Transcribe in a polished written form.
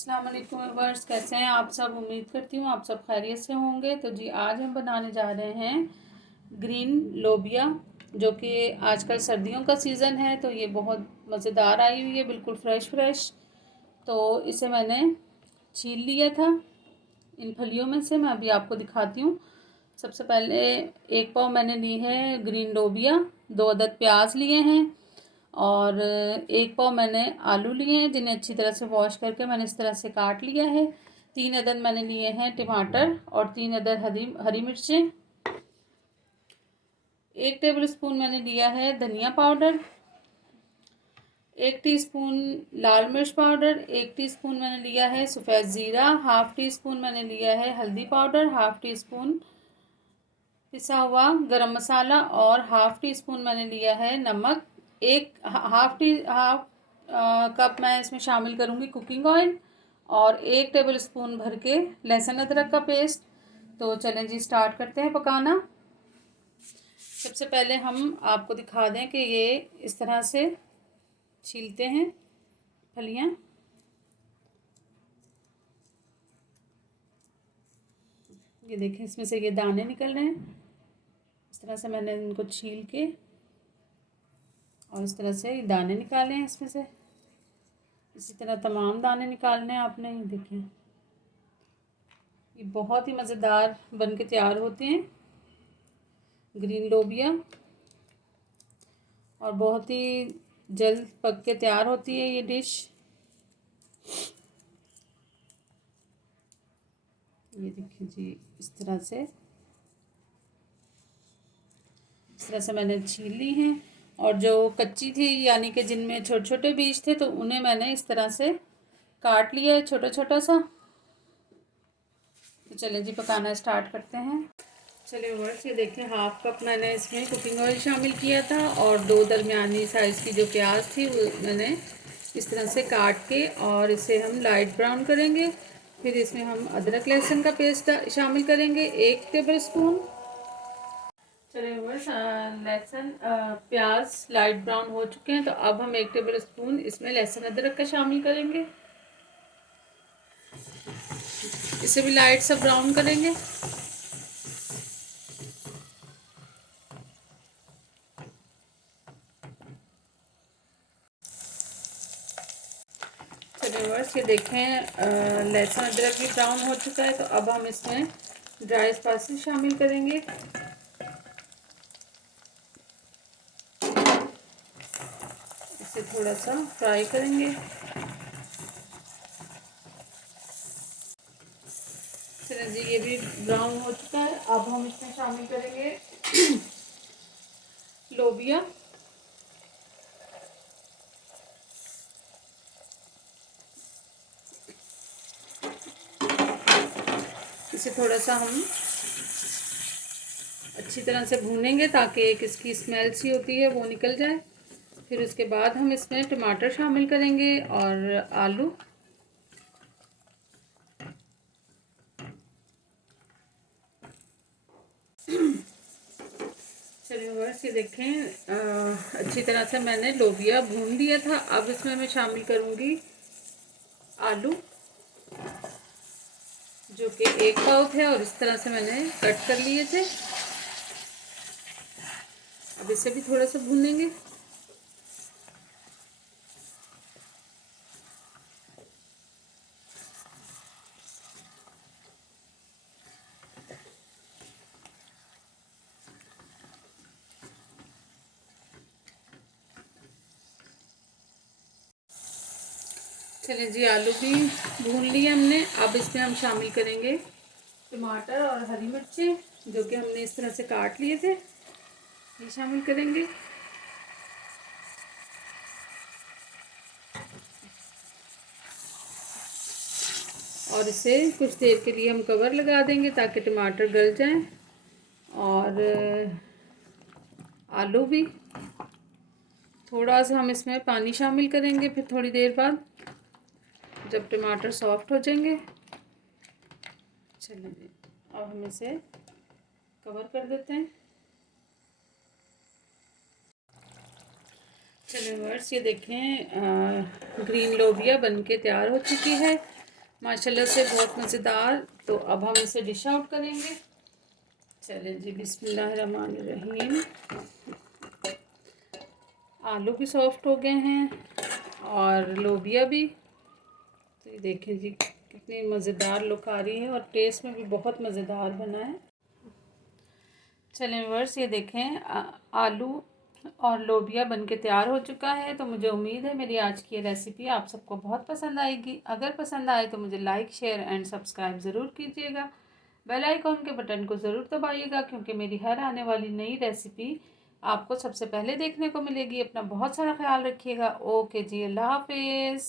अस्सलाम वालेकुम व्यूअर्स, कैसे हैं आप सब। उम्मीद करती हूँ आप सब खैरियत से होंगे। तो जी आज हम बनाने जा रहे हैं ग्रीन लोबिया, जो कि आजकल सर्दियों का सीज़न है। तो ये बहुत मज़ेदार आई हुई है, बिल्कुल फ्रेश। तो इसे मैंने छील लिया था इन फलियों में से। मैं अभी आपको दिखाती हूँ। सबसे पहले एक पाव मैंने ली है ग्रीन लोबिया, 2 अदद प्याज लिए हैं और एक पाव मैंने आलू लिए हैं, जिन्हें अच्छी तरह से वॉश करके मैंने इस तरह से काट लिया है। 3 अदद मैंने लिए हैं टमाटर और 3 अदद हरी मिर्चें। 1 टेबलस्पून मैंने लिया है धनिया पाउडर, 1 टीस्पून लाल मिर्च पाउडर, 1 टीस्पून मैंने लिया है सफ़ेद ज़ीरा, हाफ़ टी स्पून मैंने लिया है हल्दी पाउडर, हाफ़ टी स्पून पिसा हुआ गरम मसाला और हाफ़ टी स्पून मैंने लिया है नमक। हाफ़ कप मैं इसमें शामिल करूँगी कुकिंग ऑयल और 1 टेबल स्पून भर के लहसुन अदरक का पेस्ट। तो चलें जी स्टार्ट करते हैं पकाना। सबसे पहले हम आपको दिखा दें कि ये इस तरह से छीलते हैं फलियाँ। ये देखें, इसमें से ये दाने निकल रहे हैं। इस तरह से मैंने इनको छील के और इस तरह से दाने निकाले हैं इसमें से। इसी तरह तमाम दाने निकालने हैं आपने। ये देखें, ये बहुत ही मज़ेदार बन के तैयार होते हैं ग्रीन लोबिया और बहुत ही जल्द पक के तैयार होती है ये डिश। ये देखिए जी, इस तरह से मैंने छील ली हैं और जो कच्ची थी यानी कि जिनमें छोटे छोटे बीज थे, तो उन्हें मैंने इस तरह से काट लिया है छोटा सा। तो चलिए जी पकाना स्टार्ट करते हैं। चलिए वर्ष, ये देखिए हाफ़ कप मैंने इसमें कुकिंग ऑयल शामिल किया था और 2 दरमियानी साइज़ की जो प्याज थी वो मैंने इस तरह से काट के, और इसे हम लाइट ब्राउन करेंगे। फिर इसमें हम अदरक लहसुन का पेस्ट शामिल करेंगे 1 टेबल स्पून। चलिए वर्ष, लहसुन प्याज लाइट ब्राउन हो चुके हैं। तो अब हम 1 टेबल स्पून इसमें लहसुन अदरक का शामिल करेंगे। इसे भी लाइट सा ब्राउन करेंगे। चलिए व्यूअर्स, ये देखें लहसुन अदरक भी ब्राउन हो चुका है। तो अब हम इसमें ड्राई स्पाइसेस शामिल करेंगे। इसे थोड़ा सा फ्राई करेंगे। चलिए जी, ये भी ब्राउन हो चुका है। अब हम इसमें शामिल करेंगे लोबिया। इसे थोड़ा सा हम अच्छी तरह से भूनेंगे ताकि एक इसकी स्मेल सी होती है वो निकल जाए। फिर उसके बाद हम इसमें टमाटर शामिल करेंगे और आलू। चलिए बस, ये देखें अच्छी तरह से मैंने लोबिया भून लिया था। अब इसमें मैं शामिल करूँगी आलू, जो कि 1 पाव थे और इस तरह से मैंने कट कर लिए थे। अब इसे भी थोड़ा सा भूनेंगे। चलिए जी, आलू भी भून लिए हमने। अब इसमें हम शामिल करेंगे टमाटर और हरी मिर्चें, जो कि हमने इस तरह से काट लिए थे। ये शामिल करेंगे। और इसे कुछ देर के लिए हम कवर लगा देंगे ताकि टमाटर गल जाएं और आलू भी। थोड़ा सा हम इसमें पानी शामिल करेंगे फिर थोड़ी देर बाद, जब टमाटर सॉफ्ट हो जाएंगे। चलिए अब हम इसे कवर कर देते हैं। चलिए वर्स, ये देखें ग्रीन लोबिया बनके तैयार हो चुकी है। माशाल्लाह से बहुत मज़ेदार। तो अब हम इसे डिश आउट करेंगे। चलें जी, बिस्मिल्लाहिर्रहमानिर्रहीम। आलू भी सॉफ्ट हो गए हैं और लोबिया भी। तो ये देखें जी, कितनी मज़ेदार लुक आ रही है और टेस्ट में भी बहुत मज़ेदार बना है। चलें व्यूअर्स, ये देखें आलू और लोबिया बनके तैयार हो चुका है। तो मुझे उम्मीद है मेरी आज की ये रेसिपी आप सबको बहुत पसंद आएगी। अगर पसंद आए तो मुझे लाइक, शेयर एंड सब्सक्राइब ज़रूर कीजिएगा। बेल आइकॉन के बटन को ज़रूर दबाइएगा, क्योंकि मेरी हर आने वाली नई रेसिपी आपको सबसे पहले देखने को मिलेगी। अपना बहुत सारा ख्याल रखिएगा। ओके जी, अल्लाह हाफिज़।